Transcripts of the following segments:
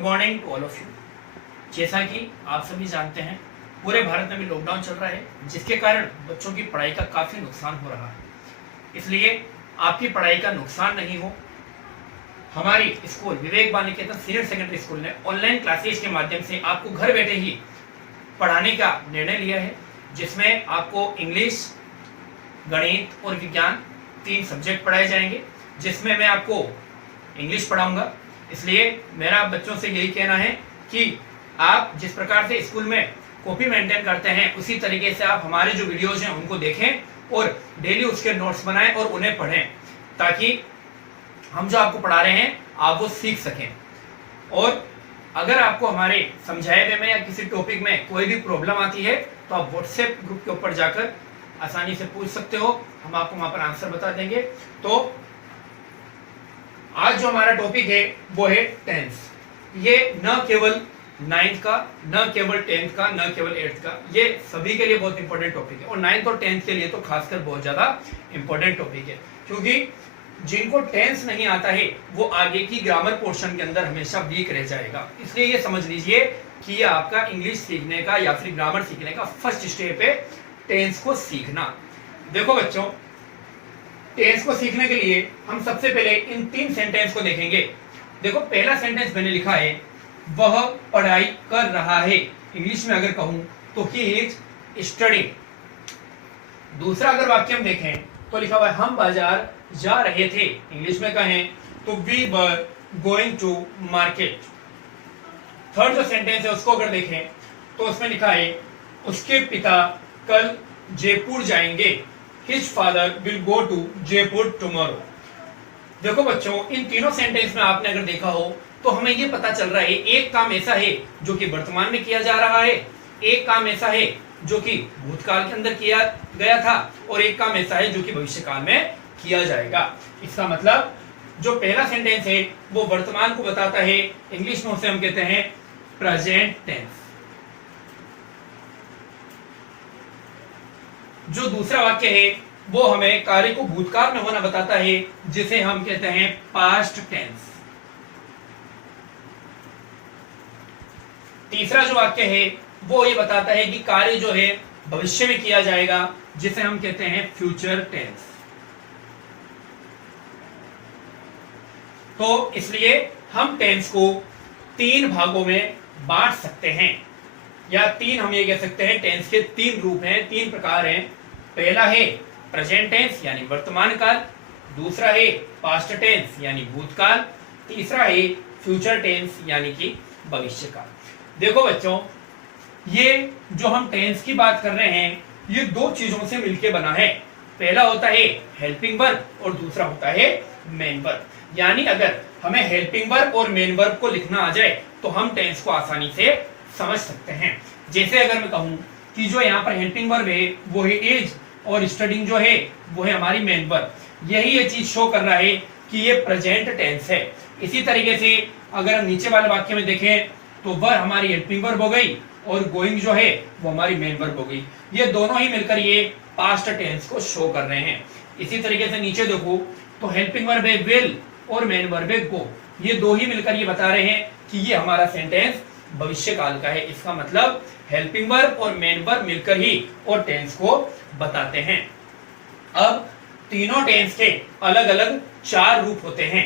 Good morning to all of you. जैसा कि आप सभी जानते हैं, पूरे भारत में भी लॉकडाउन चल रहा है, जिसके कारण बच्चों की पढ़ाई का काफ़ी नुकसान हो रहा है। इसलिए आपकी पढ़ाई का नुकसान नहीं हो, हमारी स्कूल विवेक बालनिकेतन सीनियर सेकेंडरी स्कूल ने ऑनलाइन क्लासेस के माध्यम से आपको घर बैठे ही पढ़ाने का निर्णय लिया है, जिसमें आपको इंग्लिश, गणित और विज्ञान 3 सब्जेक्ट पढ़ाए जाएंगे, जिसमें मैं आपको इंग्लिश पढ़ाऊंगा। इसलिए मेरा बच्चों से यही कहना है कि आप जिस प्रकार से स्कूल में कॉपी मेंटेन करते हैं, उसी तरीके से आप हमारे जो वीडियोज हैं उनको देखें और डेली उसके नोट्स बनाएं और उन्हें पढ़ें, ताकि हम जो आपको पढ़ा रहे हैं आप वो सीख सकें। और अगर आपको हमारे समझाए हुए में या किसी टॉपिक में कोई भी प्रॉब्लम आती है तो आप व्हाट्सएप ग्रुप के ऊपर जाकर आसानी से पूछ सकते हो, हम आपको वहां पर आंसर बता देंगे। तो आज जो हमारा टॉपिक है वो है टेंस। ये न केवल 9th का, न केवल 10th का, न केवल 8th का, ये सभी के लिए बहुत इंपॉर्टेंट टॉपिक है और 9th और 10th के लिए तो खासकर बहुत ज्यादा इंपॉर्टेंट टॉपिक है, क्योंकि जिनको टेंस नहीं आता है वो आगे की ग्रामर पोर्शन के अंदर हमेशा वीक रह जाएगा। इसलिए ये समझ लीजिए कि ये आपका इंग्लिश सीखने का या फिर ग्रामर सीखने का फर्स्ट स्टेप है, टेंस को सीखना। देखो बच्चों, टेंस को सीखने के लिए हम सबसे पहले इन 3 सेंटेंस को देखेंगे। देखो, पहला सेंटेंस मैंने लिखा है वह पढ़ाई कर रहा है, इंग्लिश में अगर कहूं तो ही इज स्टडीइंग। दूसरा अगर वाक्य हम देखें तो लिखा हुआ है हम बाजार जा रहे थे, इंग्लिश में कहें तो we were going to market. Third जो सेंटेंस है उसको अगर देखें तो उसमें लिखा है उसके पिता कल जयपुर जाएंगे, His father will go to Jaipur tomorrow। देखो बच्चों, इन तीनों सेंटेंस में आपने अगर देखा हो तो हमें ये पता चल रहा है एक काम ऐसा है जो कि वर्तमान में किया जा रहा है, एक काम ऐसा है जो कि भूतकाल के अंदर किया गया था और एक काम ऐसा है जो कि भविष्यकाल में किया जाएगा। इसका मतलब जो पहला सेंटेंस है वो वर्तमान को बताता है, इंग्लिश में उसे हम कहते हैं प्रेजेंट टेंस। जो दूसरा वाक्य है वो हमें कार्य को भूतकाल में होना बताता है, जिसे हम कहते हैं पास्ट टेंस। तीसरा जो वाक्य है वो ये बताता है कि कार्य जो है भविष्य में किया जाएगा, जिसे हम कहते हैं फ्यूचर टेंस। तो इसलिए हम टेंस को 3 भागों में बांट सकते हैं, या 3 हम ये कह सकते हैं टेंस के 3 रूप हैं, 3 प्रकार हैं। पहला है प्रेजेंट टेंस यानी वर्तमान काल, दूसरा है पास्ट टेंस यानी भूतकाल, तीसरा है फ्यूचर टेंस यानी कि भविष्य काल। देखो बच्चों, ये जो हम टेंस की बात कर रहे हैं ये 2 चीजों से मिलकर बना है। पहला होता है हेल्पिंग वर्ब और दूसरा होता है मेन वर्ब। यानी अगर हमें हेल्पिंग वर्ब और मेन वर्ब को लिखना आ जाए तो हम टेंस को आसानी से समझ सकते हैं। जैसे अगर मैं कहूं कि जो यहाँ पर हेल्पिंग वर्ब है वो है इज और स्टडीइंग जो है वो है हमारी मेन वर्ब, यही ये चीज शो कर रहा है कि ये प्रेजेंट टेंस है। इसी तरीके से अगर हम नीचे वाले वाक्य में देखें तो वर हमारी हेल्पिंग वर्ब हो गई और गोइंग जो है वो हमारी मेन वर्ब हो गई। ये दोनों ही मिलकर ये पास्ट टेंस को शो कर रहे हैं। इसी तरीके से नीचे देखो तो हेल्पिंग वर्ब है विल और मेन वर्ब है गो, ये 2 ही मिलकर ये बता रहे हैं कि ये हमारा सेंटेंस भविष्य काल का है। इसका मतलब हेल्पिंग वर्ब और मेन वर्ब मिलकर ही और टेंस को बताते हैं। अब तीनों टेंस के अलग अलग 4 रूप होते हैं।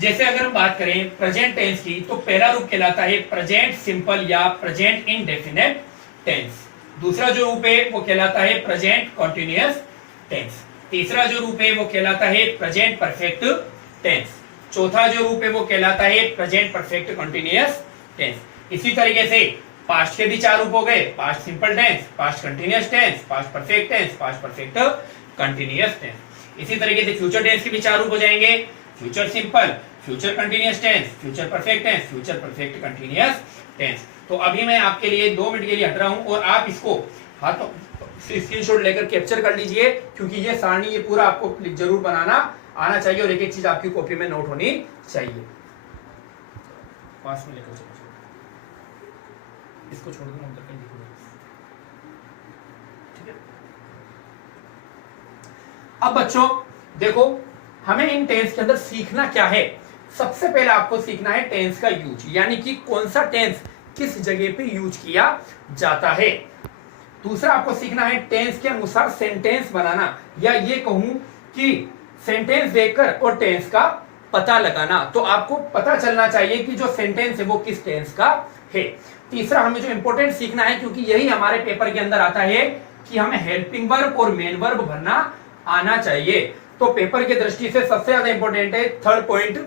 जैसे अगर हम बात करें प्रेजेंट टेंस की तो पहला रूप कहलाता है प्रेजेंट सिंपल या प्रेजेंट इंडेफिनिट टेंस। दूसरा जो रूप है वो कहलाता है प्रेजेंट कॉन्टिन्यूअस टेंस। तीसरा जो रूप है वो कहलाता है प्रेजेंट परफेक्ट टेंस। चौथा जो रूप है वो कहलाता है प्रेजेंट परफेक्ट कंटीन्यूअस टेंस। इसी तरीके से पास्ट के भी 4 रूप हो गए, past simple tense, past continuous tense, past perfect tense, past perfect continuous tense. इसी तरीके से फ्यूचर टेंस के भी 4 रूप हो जाएंगे, future simple, future continuous tense, future perfect tense, future perfect continuous tense. तो अभी मैं आपके लिए 2 मिनट के लिए हट रहा हूं और आप इसको हाथों स्क्रीनशॉट लेकर कैप्चर कर लीजिए, क्योंकि ये सारणी ये पूरा आपको जरूर बनाना आना चाहिए और एक एक चीज आपकी कॉपी में नोट होनी चाहिए। पास में लेकर चलो, इसको छोड़ दूंगा उधर कहीं लिखूंगा, ठीक है। अब बच्चों देखो, हमें इन टेंस के अंदर सीखना क्या है। सबसे पहले आपको सीखना है टेंस का यूज, यानी कि कौन सा टेंस किस जगह पे यूज किया जाता है। दूसरा आपको सीखना है टेंस के अनुसार सेंटेंस बनाना, या ये कहूं कि सेंटेंस देखकर और टेंस का पता लगाना। तो आपको पता चलना चाहिए कि जो सेंटेंस है वो किस टेंस का है। तीसरा हमें जो इंपॉर्टेंट सीखना है, क्योंकि यही हमारे पेपर के अंदर आता है, कि हमें हेल्पिंग वर्ब और मेन वर्ब भरना आना चाहिए। तो पेपर की दृष्टि से सबसे ज्यादा इंपॉर्टेंट है थर्ड पॉइंट,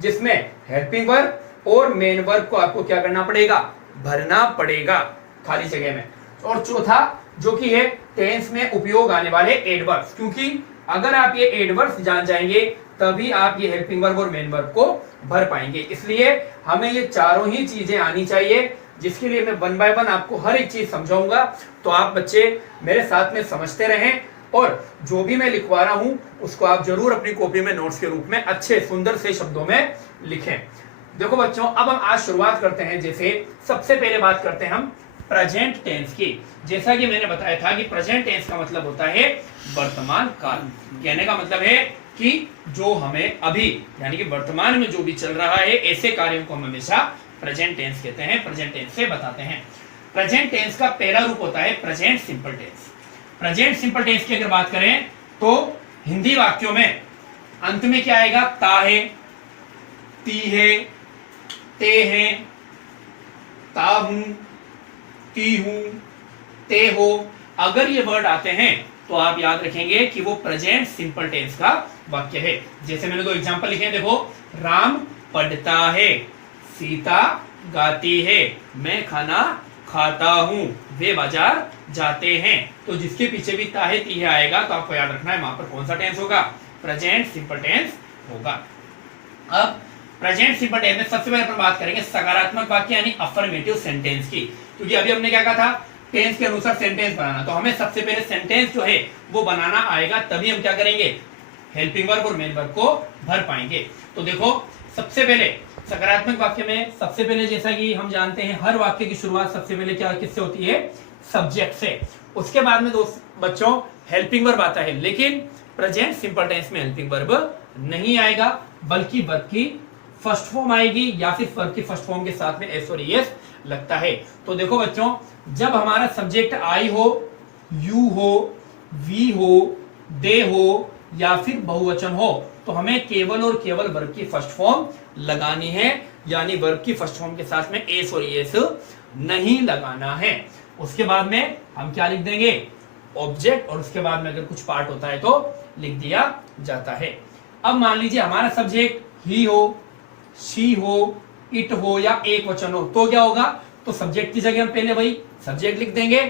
जिसमें हेल्पिंग वर्ब और मेन वर्ब को आपको क्या करना पड़ेगा, भरना पड़ेगा खाली जगह में। और चौथा जो कि है टेंस में उपयोग आने वाले एडवर्ब्स, क्योंकि अगर आप ये एडवर्ब्स जान जाएंगे तभी आप ये हेल्पिंग वर्ब और मेन वर्ब को भर पाएंगे। इसलिए हमें ये चारों ही चीजें आनी चाहिए, जिसके लिए मैं वन बाय वन आपको हर एक चीज समझाऊंगा। तो आप बच्चे मेरे साथ में समझते रहें, और जो भी मैं लिखवा रहा हूं उसको आप जरूर अपनी कॉपी में नोट्स के रूप में अच्छे सुंदर से शब्दों में लिखें। देखो बच्चों, अब हम आज शुरुआत करते हैं। जैसे सबसे पहले बात करते हैं हम प्रेजेंट टेंस की। जैसा कि मैंने बताया था कि प्रेजेंट टेंस का मतलब होता है वर्तमान काल। कहने का मतलब है कि जो हमें अभी यानी कि वर्तमान में जो भी चल रहा है, ऐसे कार्यों को हम हमेशा प्रेजेंट टेंस कहते हैं, प्रेजेंट टेंस से बताते हैं। प्रेजेंट टेंस का पहला रूप होता है present simple tense. Present simple tense की अगर बात करें तो हिंदी वाक्यों में अंत में क्या आएगा, ता है, ती है, ते है, ता हूं, ती हूं, ते हो। अगर ये वर्ड आते हैं तो आप याद रखेंगे कि वो प्रेजेंट सिंपल टेंस का वाक्य है। जैसे मैंने दो एग्जांपल लिखे हैं, देखो, राम पढ़ता है, सीता गाती है, मैं खाना खाता हूं, वे बाजार जाते हैं। तो जिसके पीछे भी ता है ती है आएगा तो आपको याद रखना है वहां पर कौन सा टेंस होगा, प्रेजेंट सिंपल टेंस होगा। अब प्रेजेंट सिंपल टेंस में सबसे पहले अपन बात करेंगे सकारात्मक वाक्य यानी अफर्मेटिव सेंटेंस की, क्योंकि अभी हमने क्या कहा था, टेंस के अनुसार सेंटेंस बनाना। तो हमें सबसे पहले सेंटेंस जो है वो बनाना आएगा, तभी हम क्या करेंगे, हेल्पिंग वर्ब और मेन वर्ब को भर पाएंगे। तो देखो, सबसे पहले सकारात्मक वाक्य में सबसे पहले, जैसा कि हम जानते हैं, हर वाक्य की शुरुआत सबसे पहले क्या किससे होती है, सब्जेक्ट से। उसके बाद में दोस्त बच्चों हेल्पिंग वर्ब आता है, लेकिन प्रेजेंट सिंपल टेंस में हेल्पिंग वर्ब नहीं आएगा, बल्कि वर्ब की फर्स्ट फॉर्म आएगी, या फिर वर्ब की फर्स्ट फॉर्म के साथ में एस और एस लगता है। तो देखो बच्चों, जब हमारा सब्जेक्ट आई हो, यू हो, वी हो, दे हो, या फिर बहुवचन हो, तो हमें केवल और केवल वर्ब की फर्स्ट फॉर्म लगानी है, यानी वर्ब की फर्स्ट फॉर्म के साथ में एस और एस नहीं लगाना है। उसके बाद में हम क्या लिख देंगे, ऑब्जेक्ट, और उसके बाद में अगर कुछ पार्ट होता है तो लिख दिया जाता है। अब मान लीजिए हमारा सब्जेक्ट ही हो, शी हो, इट हो, या एक वचन हो, तो क्या होगा, तो सब्जेक्ट की जगह हम पहले वही सब्जेक्ट लिख देंगे,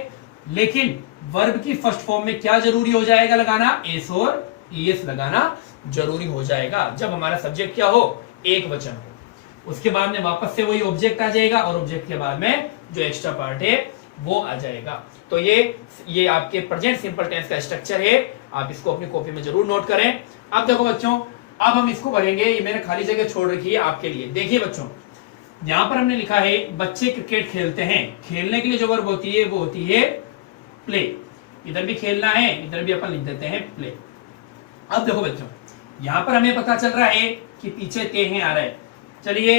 लेकिन वर्ब की फर्स्ट फॉर्म में क्या जरूरी हो जाएगा लगाना, एस और ईएस लगाना जरूरी हो जाएगा, जब हमारा सब्जेक्ट क्या हो, एक वचन हो। उसके बाद में वापस से वही ऑब्जेक्ट आ जाएगा, और ऑब्जेक्ट के बाद में जो एक्स्ट्रा पार्ट है वो आ जाएगा। तो ये आपके प्रेजेंट सिंपल टेंस का स्ट्रक्चर है, आप इसको अपनी कॉपी में जरूर नोट करें। अब देखो बच्चों, अब हम इसको भरेंगे, ये मैंने खाली जगह छोड़ रखी है आपके लिए। देखिए बच्चों, यहां पर हमने लिखा है बच्चे क्रिकेट खेलते हैं। खेलने के लिए जो वर्ब होती है वो होती है प्ले। इधर भी खेलना है, इधर भी अपन लिख देते हैं प्ले। अब देखो बच्चों, यहां पर हमें पता चल रहा है कि पीछे ते हैं आ रहा है। चलिए,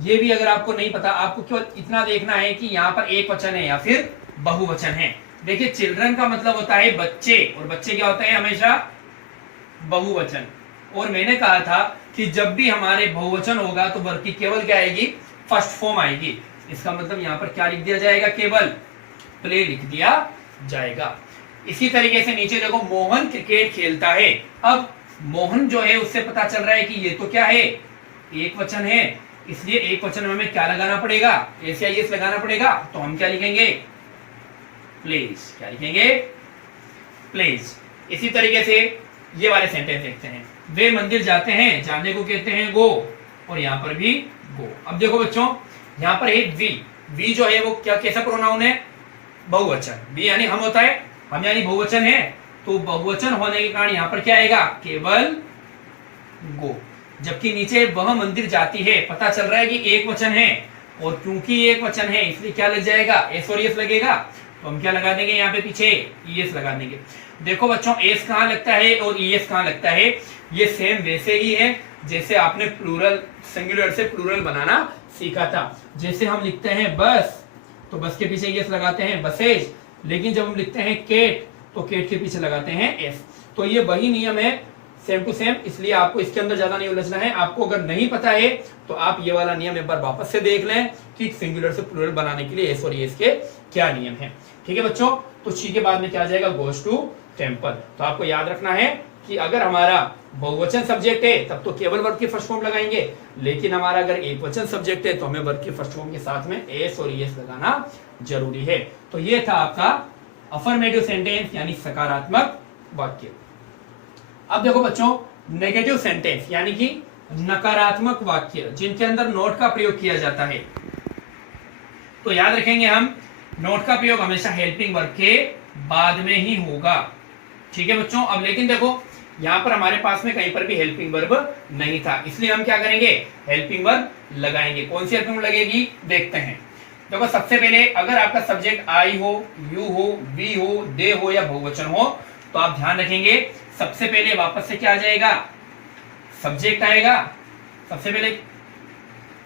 ये भी अगर आपको नहीं पता, आपको केवल इतना देखना है कि यहाँ पर एक वचन है या फिर बहुवचन है। देखिए, चिल्ड्रन का मतलब होता है बच्चे, और बच्चे क्या होते हैं, हमेशा बहुवचन। और मैंने कहा था कि जब भी हमारे बहुवचन होगा तो वर्ब की केवल क्या आएगी, फर्स्ट फॉर्म आएगी। इसका मतलब यहाँ पर क्या लिख दिया जाएगा, केवल प्ले लिख दिया जाएगा। इसी तरीके से नीचे देखो, मोहन क्रिकेट खेलता है। अब मोहन जो है उससे पता चल रहा है कि ये तो क्या है, एक वचन है, इसलिए एक वचन में हमें क्या लगाना पड़ेगा, एस या एस लगाना पड़ेगा। तो हम क्या लिखेंगे, प्लेज। क्या लिखेंगे, प्लेज। इसी तरीके से ये वाले सेंटेंस देखते हैं, वे मंदिर जाते हैं, जाने को कहते हैं गो, और यहाँ पर भी गो। अब देखो बच्चों, यहाँ पर एक वी, वी जो है वो क्या, कैसा प्रोनाउन है, बहुवचन। वी यानी हम होता है, हम यानी बहुवचन है, तो बहुवचन होने के कारण यहाँ पर क्या आएगा, केवल गो। जबकि नीचे वह मंदिर जाती है, पता चल रहा है कि एक वचन है, और क्योंकि एक वचन है इसलिए क्या लग जाएगा, एस और एस लगेगा। तो हम क्या लगा देंगे यहाँ पे पीछे ईएस लगा देंगे। देखो बच्चों एस कहाँ लगता है और ईएस कहाँ लगता है, ये सेम वैसे ही है जैसे आपने प्लूरल सिंगुलर से प्लूरल बनाना सीखा था। जैसे हम लिखते हैं बस तो बस के पीछे ईएस लगाते हैं बसेज, लेकिन जब हम लिखते हैं केट तो केट के पीछे लगाते हैं एस। तो ये वही नियम है सेम टू सेम, इसलिए आपको इसके अंदर ज्यादा नहीं उलझना है। आपको अगर नहीं पता है तो आप ये वाला नियम एक बार वापस से देख लें कि सिंगुलर से प्लूरल बनाने के लिए एस और एस के क्या नियम है। ठीक है बच्चों, तो शी के बाद में क्या आ जाएगा, गोज टू टेम्पल। तो आपको याद रखना है कि अगर हमारा बहुवचन सब्जेक्ट है तब तो केवल वर्ब की फर्स्ट फॉर्म लगाएंगे, लेकिन हमारा अगर एक वचन सब्जेक्ट है तो हमें वर्ब की फर्स्ट फॉर्म के साथ में एस और एस लगाना जरूरी है। तो ये था आपका अफर्मेटिव सेंटेंस यानी सकारात्मक वाक्य। अब देखो बच्चों नेगेटिव सेंटेंस यानी कि नकारात्मक वाक्य जिनके अंदर नोट का प्रयोग किया जाता है। तो याद रखेंगे हम नोट का प्रयोग हमेशा हेल्पिंग वर्ब के बाद में ही होगा। ठीक है बच्चों, अब लेकिन देखो यहां पर हमारे पास में कहीं पर भी हेल्पिंग वर्ब नहीं था, इसलिए हम क्या करेंगे, हेल्पिंग वर्ब लगाएंगे। कौन सी हेल्पिंग वर्ब लगेगी देखते हैं। देखो सबसे पहले अगर आपका सब्जेक्ट आई हो, यू हो, वी हो, दे हो या बहुवचन हो तो आप ध्यान रखेंगे सबसे पहले वापस से क्या आ जाएगा, सब्जेक्ट आएगा। सबसे पहले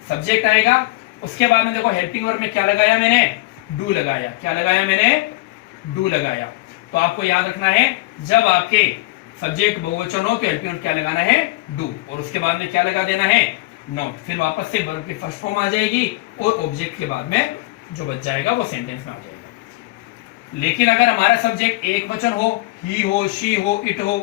सब्जेक्ट आएगा, उसके बाद में देखो हेल्पिंग वर्ब में क्या लगाया मैंने, डू लगाया। क्या लगाया मैंने, डू लगाया। तो आपको याद रखना है जब आपके सब्जेक्ट बहुवचन हो तो हेल्पिंग वर्ब क्या लगाना है, डू, और उसके बाद में क्या लगा देना है, नॉट। फिर वापस से वर्ब की फर्स्ट फॉर्म आ जाएगी और ऑब्जेक्ट के बाद में जो बच जाएगा वो सेंटेंस में आ जाएगा। लेकिन अगर हमारा सब्जेक्ट एक वचन हो, ही हो, शी हो, इट हो,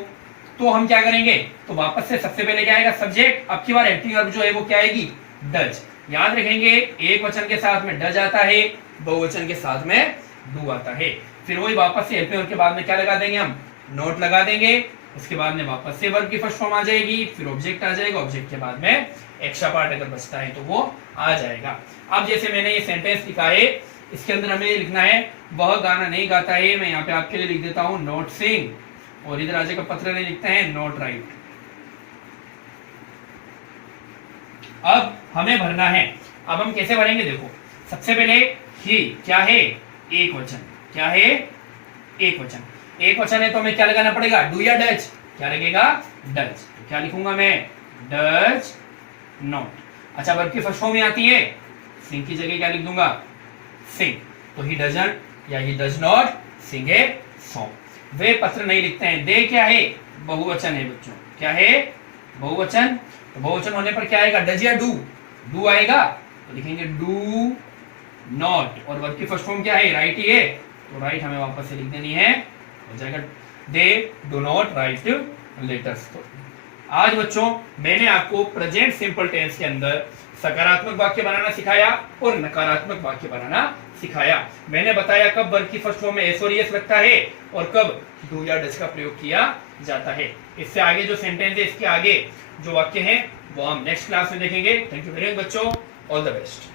तो हम क्या करेंगे, तो वापस से सबसे पहले क्या आएगा, सब्जेक्ट। अब की बार हेल्पिंग वर्ब जो है वो क्या आएगी, डज। याद रखेंगे एक वचन के साथ में डज आता है, बहुवचन के साथ में डू आता है। फिर वही वापस से हेल्पिंग वर्ब के बाद में क्या लगा देंगे, हम नोट लगा देंगे। उसके बाद में वापस से वर्ब की फर्स्ट फॉर्म आ जाएगी, फिर ऑब्जेक्ट आ जाएगा, ऑब्जेक्ट के बाद में एक्स्ट्रा पार्ट अगर बचता है तो वो आ जाएगा। अब जैसे मैंने ये सेंटेंस लिखा है, इसके अंदर हमें ये लिखना है वह गाना नहीं गाता है, मैं यहाँ पे आपके लिए लिख देता हूं नॉट सिंग, और इधर आ जाएगा पत्र नहीं लिखते हैं नॉट राइट। अब हमें भरना है, अब हम कैसे भरेंगे देखो। सबसे पहले ही क्या है, एक वचन। क्या है, एक वचन। एक वचन है तो हमें क्या लगाना पड़ेगा, डू या डज। क्या लगेगा, डज। तो क्या लिखूंगा मैं, डज नॉट। अच्छा वर्ब की फर्स्ट फॉर्म में आती है, सिंग की जगह क्या लिख दूंगा, सिंग। तो ही डजंट या he does not sing a song. वे पत्र नहीं लिखते हैं। दे क्या है, बहुवचन है बच्चों। क्या है, बहुवचन। तो बहुवचन होने पर क्या आएगा, डज या डू, डू आएगा। तो लिखेंगे डू नॉट, और वर्ब की फर्स्ट फॉर्म क्या है, राइट ही है, तो राइट हमें वापस से लिख देनी है, हो जाएगा they do not write letters. तो आज बच्चों मैंने आपको प्रेजेंट सिंपल टेंस के अंदर सकारात्मक वाक्य बनाना सिखाया और नकारात्मक वाक्य बनाना सिखाया। मैंने बताया कब वर्ब की फर्स्ट फॉर्म में एस और एस लगता है और कब डू या डज का प्रयोग किया जाता है। इससे आगे जो सेंटेंस है, इसके आगे जो वाक्य हैं वो हम नेक्स्ट क्लास में देखेंगे। थैंक यू वेरी मच बच्चों, ऑल द बेस्ट।